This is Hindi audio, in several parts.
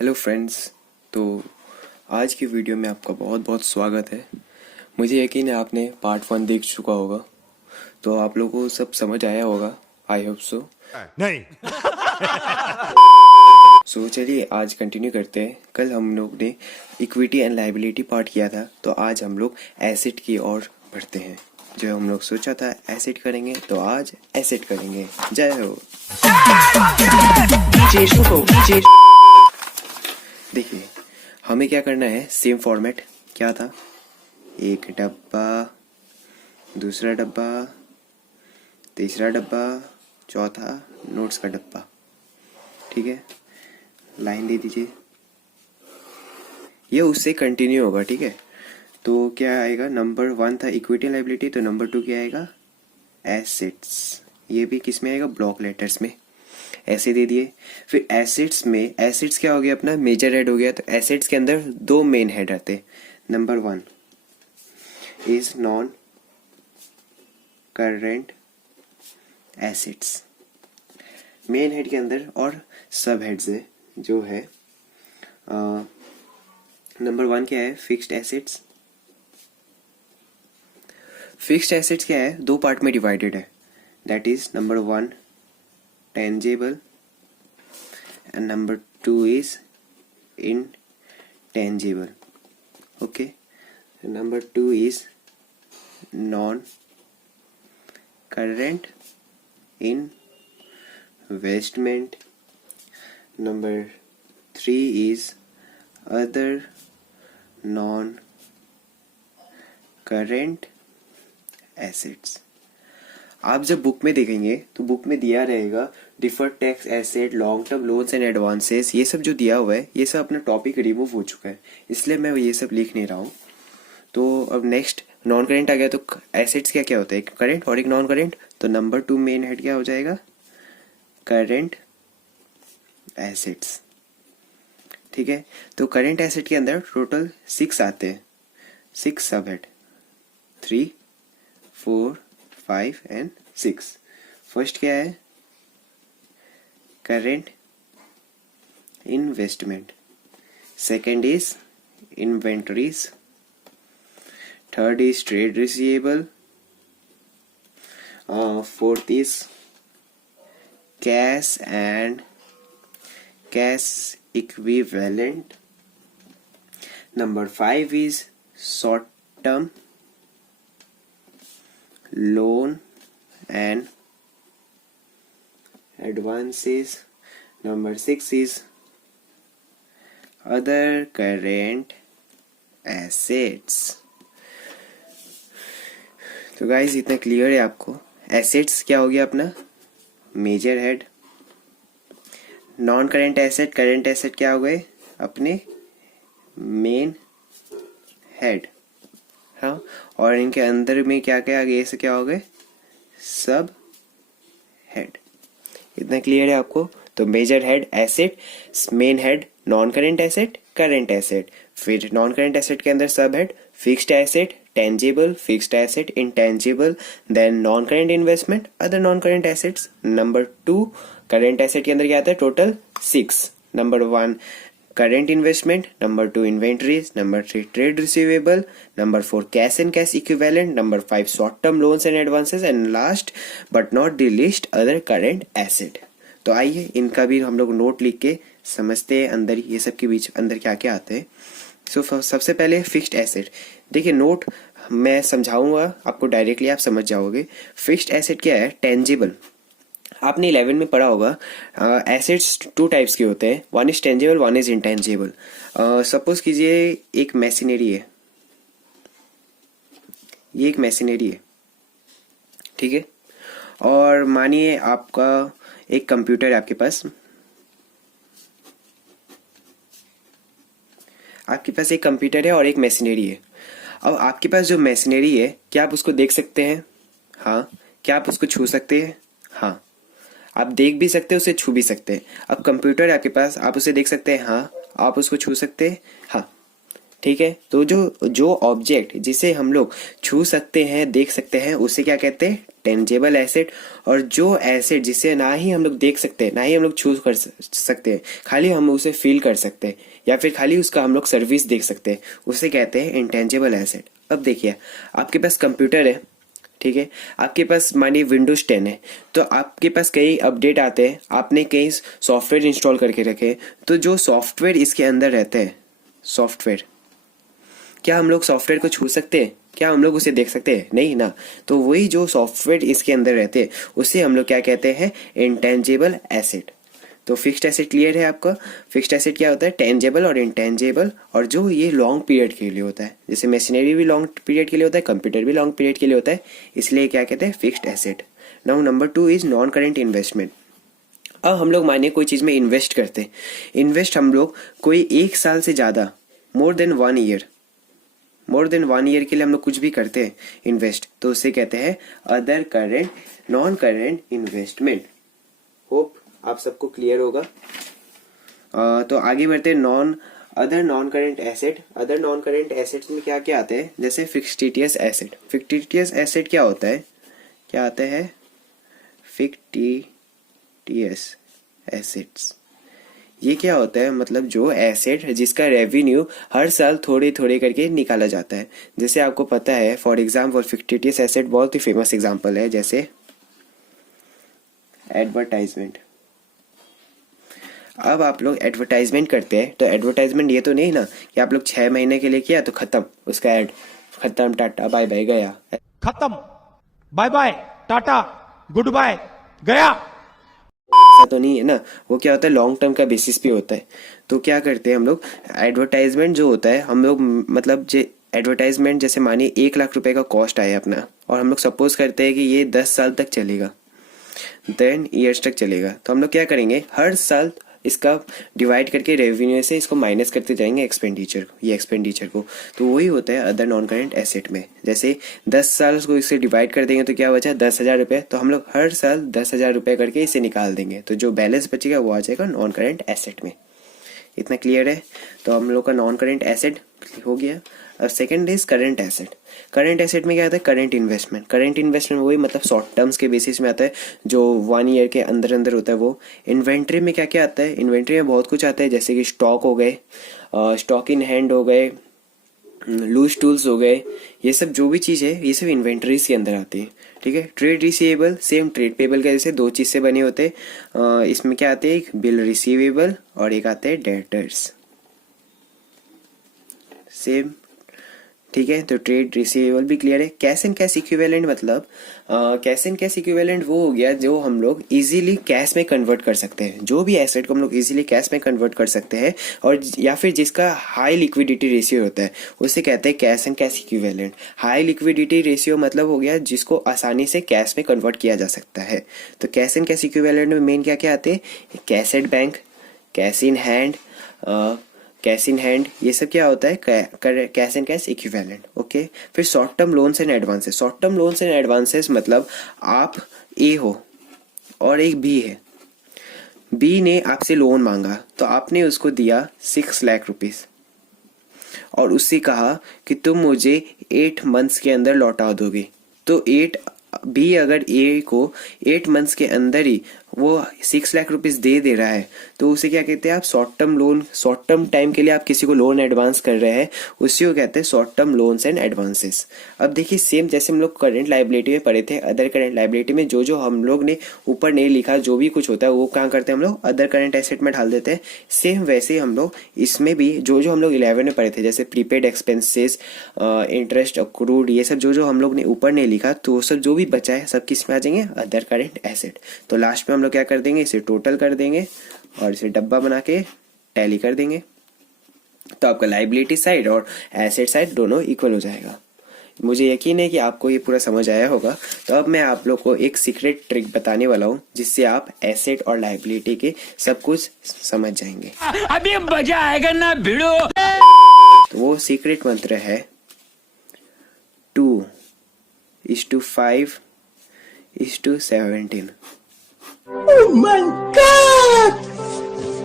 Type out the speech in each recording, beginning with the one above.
Hello friends. तो आज की वीडियो में आपका बहुत बहुत स्वागत है। मुझे यकीन है आपने पार्ट 1 देख चुका होगा, तो आप लोगों को सब समझ आया होगा। I hope so. नहीं। सो चलिए आज कंटिन्यू करते हैं। कल हम लोग ने इक्विटी एंड लायबिलिटी पार्ट किया था, तो आज हम लोग एसेट की ओर बढ़ते हैं। जो हम लोग सोचा था एसेट करेंगे, तो आज एसेट करेंगे। जय हो। देखिए हमें क्या करना है, सेम फॉर्मेट क्या था, एक डब्बा, दूसरा डब्बा, तीसरा डब्बा, चौथा नोट्स का डब्बा। ठीक है, लाइन दे दीजिए, ये उससे कंटिन्यू होगा। ठीक है, तो क्या आएगा, नंबर 1 था इक्विटी लायबिलिटी, तो नंबर 2 क्या आएगा, एसेट्स। ये भी किस में आएगा, ब्लॉक लेटर्स में। ऐसे दे दिए। फिर एसेट्स में, एसेट्स क्या हो गया अपना, मेजर हेड हो गया। तो एसेट्स के अंदर दो मेन हेड आते हैं। Number 1 is non current assets, main head के अंदर, और सब हेड्स है जो है। नंबर 1 क्या है, फिक्स्ड एसेट्स। फिक्स्ड एसेट्स क्या है, दो पार्ट में डिवाइडेड है। That is number 1 tangible and number 2 is intangible. Okay, number 2 is non current investment. Number 3 is other non current assets. आप जब बुक में देखेंगे तो बुक में दिया रहेगा deferred tax asset, long term loans and advances. ये सब जो दिया हुआ है, ये सब अपना टॉपिक रिमूव हो चुका है, इसलिए मैं ये सब लिख नहीं रहा हूँ। तो अब नेक्स्ट नॉन करेंट आ गया। तो एसेट्स क्या क्या होता है, एक करेंट और एक नॉन करेंट। तो नंबर 2 मेन हेड क्या हो जाएगा, करेंट एसेट्स। ठीक है, तो करेंट एसेट के अंदर टोटल 6 आते हैं, 6 सब हेड, 3, 4, 5 and 6। फर्स्ट क्या है, current investment. Second is inventories. Third is trade receivable. Fourth is cash and cash equivalent. Number 5 is short term loan and advances. Number 6 is other current assets. तो गाइस इतना क्लियर है आपको। एसेट्स क्या हो गया अपना, major head. Non current asset, current asset क्या हो गए अपने मेन हेड। हाँ, और इनके अंदर में क्या क्या आगे, ऐसे क्या हो गए, सब हेड। इतना क्लियर है आपको। तो major head asset, main head non current asset, current asset. फिर नॉन करेंट एसेट के अंदर सब head, fixed asset, tangible, fixed asset, intangible, then non current investment, other non current assets. Number 2 current asset के अंदर क्या आता है, total 6। Number 1 current investment, number 2 inventories, number 3 trade receivable, number 4 cash and cash equivalent, number 5 short term loans and advances, and last but not the least other current asset। तो आइए इनका भी हम लोग नोट लिख के समझते हैं अंदर, ये सब के बीच अंदर क्या क्या आते हैं। सबसे पहले फिक्स्ड एसेट। देखिए नोट मैं समझाऊंगा आपको, डायरेक्टली आप समझ जाओगे। फिक्स्ड एसेट क्या है, टेंजिबल। आपने 11 में पढ़ा होगा, एसेट्स 2 टाइप्स के होते हैं, 1 is tangible, 1 is intangible. Suppose कीजिए एक मशीनरी है, ये एक मशीनरी है, ठीक है। और मानिए आपका एक कंप्यूटर है, आपके पास एक कंप्यूटर है और एक मशीनरी है। अब आपके पास जो मशीनरी है, क्या आप उसको देख सकते हैं, हाँ। क्या आप उसको छू सकते हैं, हाँ। आप देख भी सकते हैं, उसे छू भी सकते हैं। अब कंप्यूटर है आपके पास, आप उसे देख सकते हैं, हाँ। आप उसको छू सकते हैं, हाँ। ठीक है, तो जो ऑब्जेक्ट जिसे हम लोग छू सकते हैं, देख सकते हैं, उसे क्या कहते हैं, टेंजेबल एसेट, और जो एसेट जिसे ना ही हम लोग देख सकते हैं ना ही हम लोग चूज कर सकते हैं, खाली हम उसे फील कर सकते हैं या फिर खाली उसका हम लोग सर्विस देख सकते हैं, उसे कहते हैं इंटेंजिबल एसेट। अब देखिए, आपके पास कंप्यूटर है, ठीक है, आपके पास मानिए विंडोज 10 है, तो आपके पास कई अपडेट आते हैं, आपने कई सॉफ्टवेयर इंस्टॉल करके रखे, तो जो सॉफ्टवेयर इसके अंदर रहते हैं, सॉफ्टवेयर, क्या हम लोग सॉफ्टवेयर को छू सकते हैं? क्या हम लोग उसे देख सकते हैं? नहीं ना। तो वही जो सॉफ्टवेयर इसके अंदर रहते हैं उसे हम लोग क्या कहते हैं? Intangible asset. तो फिक्स्ड एसेट क्लियर है आपका? फिक्स्ड एसेट क्या होता है? टेंजेबल और इंटेंजेबल, और जो ये लॉन्ग पीरियड के लिए होता है, जैसे मशीनरी भी लॉन्ग पीरियड के लिए होता है, कंप्यूटर भी लॉन्ग पीरियड के लिए होता है, इसलिए क्या कहते हैं? Fixed asset. Now number 2 is non current investment. अब हम लोग मानिए कोई चीज़ में इन्वेस्ट करते हैं, इन्वेस्ट हम लोग कोई 1 साल से ज़्यादा, more than 1 year, more than 1 year के लिए हम लोग कुछ भी करते हैं इन्वेस्ट, तो उसे कहते हैं other current, non current investment. Hope आप सबको क्लियर होगा। तो आगे बढ़ते हैं other non current asset. Other non current assets में क्या क्या आते हैं? जैसे फिक्टिटियस एसेट। फिक्टिटियस एसेट क्या होता है? क्या आता है? फिक्टिटियस एसेट्स, ये क्या होता है? मतलब जो एसेट जिसका रेवेन्यू हर साल थोड़े थोड़े करके निकाला जाता है। जैसे आपको पता है, फॉर एग्जाम्पल फिक्टिटियस एसेट बहुत ही फेमस एग्जाम्पल है, जैसे एडवर्टाइजमेंट। अब आप लोग एडवर्टाइजमेंट करते हैं, तो एडवर्टाइजमेंट ये तो नहीं ना कि आप लोग 6 महीने के लिए किया तो खत्म, उसका एड खत्म, टाटा बाय बाय गया, खत्म, bye bye tata goodbye गया। ऐसा तो नहीं है ना। वो क्या होता है? लॉन्ग टर्म का बेसिस पे होता है। तो क्या करते हैं हम लोग? एडवर्टाइजमेंट जो होता है, हम लोग मतलब एडवर्टाइजमेंट जैसे मानिए 1 लाख रुपए का कॉस्ट आया अपना, और हम लोग सपोज करते हैं कि ये 10 साल तक चलेगा, 10 ईयर्स तक चलेगा, तो हम लोग क्या करेंगे? हर साल इसका डिवाइड करके रेवेन्यू से इसको माइनस करते जाएंगे एक्सपेंडिचर को। तो वही होता है अदर नॉन करेंट एसेट में। जैसे 10 साल को इससे डिवाइड कर देंगे तो क्या बचा? 10,000 रुपये। तो हम लोग हर साल 10,000 रुपये करके इसे निकाल देंगे, तो जो बैलेंस बचेगा वो आ जाएगा नॉन करेंट एसेट में। इतना क्लियर है? तो हम लोग का नॉन करेंट एसेट हो गया। अब second is current asset. Current asset में क्या आता है? Current investment. करंट इन्वेस्टमेंट वही मतलब शॉर्ट टर्म्स के बेसिस में आता है, जो 1 ईयर के अंदर अंदर होता है वो। इन्वेंट्री में क्या क्या आता है? इन्वेंट्री में बहुत कुछ आता है, जैसे कि स्टॉक हो गए, स्टॉक इन हैंड हो गए, लूज टूल्स हो गए, ये सब जो भी चीज़ है ये सब इन्वेंट्रीज के अंदर आती है, ठीक है। Trade receivable, same trade payable के जैसे 2 चीज़ से बने होते हैं। इसमें क्या आते हैं? एक बिल रिसीवेबल और एक आते हैं डेटर्स, सेम, ठीक है। तो ट्रेड रिसीवेबल भी क्लियर है। कैश एंड कैश इक्विवेलेंट मतलब कैश एंड कैश इक्विवेलेंट वो हो गया जो हम लोग इजीली कैश में कन्वर्ट कर सकते हैं, जो भी एसेट को हम लोग इजीली कैश में कन्वर्ट कर सकते हैं, और या फिर जिसका हाई लिक्विडिटी रेशियो होता है उसे कहते हैं cash and cash equivalent. High liquidity ratio मतलब हो गया जिसको आसानी से कैश में कन्वर्ट किया जा सकता है। तो कैश एंड कैश इक्विवेलेंट में मेन क्या क्या आते हैं? Cash at bank, cash in hand, cash in hand, ये सब क्या होता है? Cash and cash equivalent, okay. फिर short term loans and advances. Short term loans and advances मतलब आप ए हो और एक बी है, बी ने आपसे लोन मांगा तो आपने उसको दिया 6 लाख रुपीज, और उससे कहा कि तुम मुझे 8 मंथ्स के अंदर लौटा दोगे। तो 8 बी अगर ए को 8 मंथ्स के अंदर ही वो 6 लाख रुपीज दे रहा है तो उसे क्या कहते हैं? आप short term loan, short term time के लिए आप किसी को लोन एडवांस कर रहे हैं, उसी को कहते हैं short term loans and advances. अब देखिए, सेम जैसे हम लोग करंट लाइबिलिटी में पढ़े थे, अदर करंट लाइबिलिटी में जो जो हम लोग ने ऊपर नहीं लिखा, जो भी कुछ होता है वो कहाँ करते हैं हम लोग? अदर करंट एसेट में डाल देते हैं। सेम वैसे हम लोग इसमें भी जो जो हम लोग 11 में पढ़े थे, जैसे प्रीपेड एक्सपेंसेस, इंटरेस्ट अक्रूड, ये सब जो जो हम लोग ने ऊपर नहीं लिखा, तो वो सब जो भी बचा है सब किस में आ जाएंगे? Other current asset. तो लास्ट में हम लोग क्या कर देंगे? इसे टोटल कर देंगे और इसे डब्बा बना के टैली कर देंगे, तो आपका लाइबिलिटी साइड और एसेट साइड दोनों इक्वल हो जाएगा। मुझे यकीन है कि आपको ये पूरा समझ आया होगा। तो अब मैं आप लोग को एक सीक्रेट ट्रिक बताने वाला हूँ जिससे आप एसेट और लाइबिलिटी के सब कुछ समझ जाएंगे। अभी मजा आएगा ना भिड़ो। तो वो सीक्रेट मंत्र है 2:5:17। Oh my God!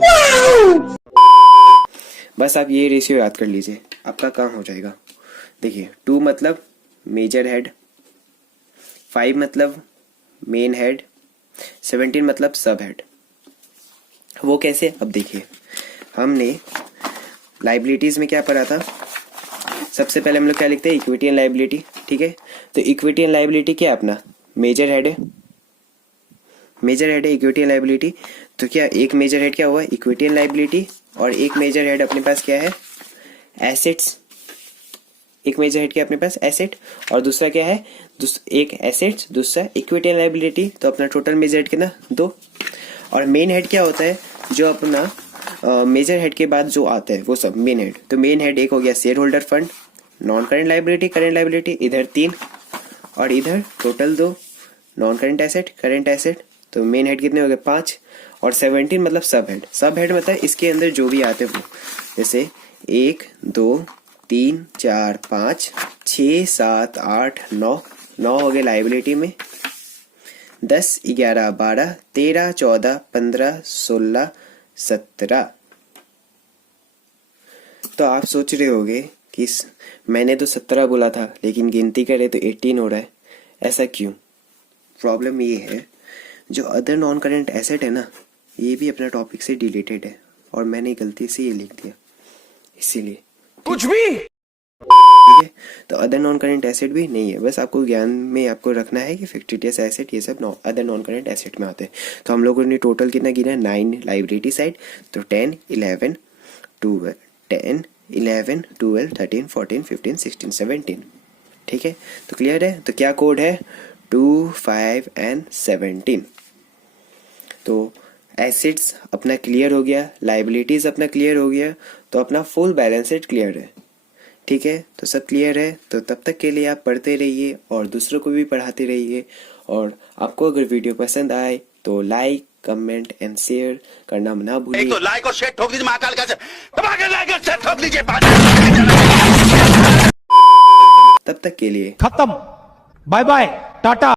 Wow! बस आप ये रेशियो याद कर लीजिए, आपका काम हो जाएगा। देखिए, 2 मतलब मेजर हेड, 5 मतलब मेन हेड, 17 मतलब सब हेड। वो कैसे, अब देखिए, हमने लाइबिलिटीज में क्या पढ़ा था। सबसे पहले हम लोग क्या लिखते हैं, इक्विटी एंड लाइबिलिटी, ठीक है। तो इक्विटी एंड लाइबिलिटी क्या है, अपना मेजर हेड है, मेजर हेड है इक्विटी एंड लाइबिलिटी। तो क्या एक मेजर हेड क्या हुआ, इक्विटी एंड लाइबिलिटी, और एक मेजर हेड अपने पास क्या है, एसेट्स। एक मेजर हेड क्या अपने पास, एसेट, और दूसरा क्या है, एक एसेट्स, दूसरा इक्विटी एंड लाइबिलिटी। तो अपना टोटल मेजर हेड कितना, 2। और मेन हेड क्या होता है, जो अपना मेजर हेड के बाद जो आता है वो सब मेन हेड। तो मेन हेड एक हो गया share holder fund, non current liability, current liability, इधर 3 और इधर total 2, non current asset, current asset. तो मेन हेड कितने हो गए, 5, और 17 मतलब सब हेड। सब हेड मतलब इसके अंदर जो भी आते हैं वो, जैसे 1 2 3 4 5 6 7 8 9, 9 हो गए लाइबिलिटी में, 10 11 12 13 14 15 16 17। तो आप सोच रहे होगे कि मैंने तो 17 बोला था लेकिन गिनती करे तो 18 हो रहा है, ऐसा क्यों। प्रॉब्लम ये है, जो अदर नॉन करेंट एसेट है ना, ये भी अपना टॉपिक से रिलेटेड है, और मैंने गलती से ये लिख दिया इसीलिए, कुछ भी। ठीक है। तो अदर नॉन करेंट एसेट भी नहीं है, बस आपको ज्ञान में आपको रखना है कि फिक्टिशियस एसेट ये सब अदर नॉन करेंट एसेट में आते हैं। तो हम लोगों ने टोटल कितना गिना, 9 लाइबिलिटी साइड। तो 10 11 12 10 11 12 13 14 15 16 17, ठीक है। तो क्लियर है, तो क्या कोड है, 2 5 एंड 17। तो एसेट्स अपना क्लियर हो गया, लाइबिलिटीज अपना क्लियर हो गया, तो अपना फुल बैलेंस शीट क्लियर है, ठीक है। तो सब क्लियर है, तो तब तक के लिए आप पढ़ते रहिए और दूसरों को भी पढ़ाते रहिए। और आपको अगर वीडियो पसंद आए तो लाइक कमेंट एंड शेयर करना ना भूलिए। एक तो लाइक और शेयर ठोक दीजिए, महाकाल का दबा के लाइक और शेयर ठोक लीजिए। तब तक के लिए खत्म, बाय बाय, टाटा।